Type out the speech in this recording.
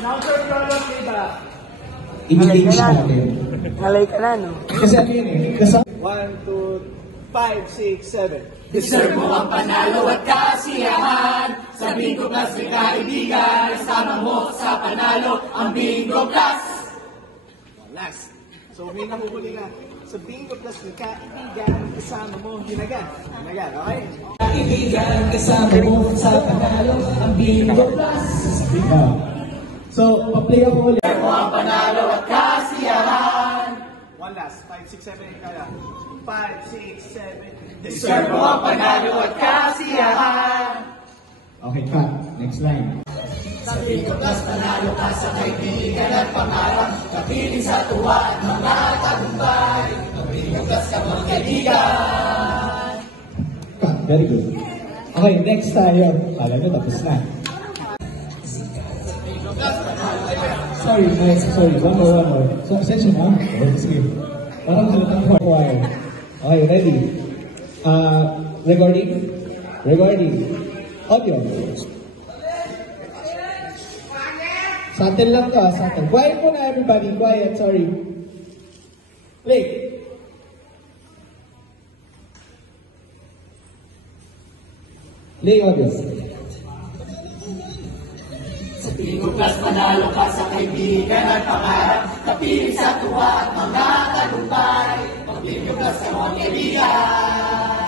Announcer product data. I-change natin. Nalay ka na, no? Kasi ano yun eh. Kasi 1, 2, 5, 6, 7. Deserve mo ang panalo at kasiyahan sa Bingo Plus may kaibigan. Kasama mo sa panalo ang Bingo Plus. Last. So may nahuhuli ka. Sa Bingo Plus may kaibigan, kasama mo, hinagan. Hinagan, okay? Kaibigan, kasama mo sa panalo ang Bingo Plus. So, pa-play ako ulit. Deserve mo ang panalo at kasiyahan. One last. 5, 6, 7. Kaya. 5, 6, 7. Deserve mo ang panalo at kasiyahan. Okay, cut. Next line. Sa Bingo Plus, panalo ka sa kaibigan at pangarap. Kapiling sa tuwa at mga tagumpay. Ang Bingo Plus ka mga kaibigan. Cut. Very good. Okay, next tayo. Kala nyo, tapos na. Sorry. One more. So, session na. Okay, sige. Parang halatang choir. Okay, ready? Recording. Audio. Subtle lang to, subtle. Quiet muna everybody, quiet, sorry. Play. Play audio. Sa Bingo Plus, panalo ka sa kaibigan at pangarap. Kapiling sa tuwa at mga tagumpay. Ang Bingo Plus ka mga kaibigan.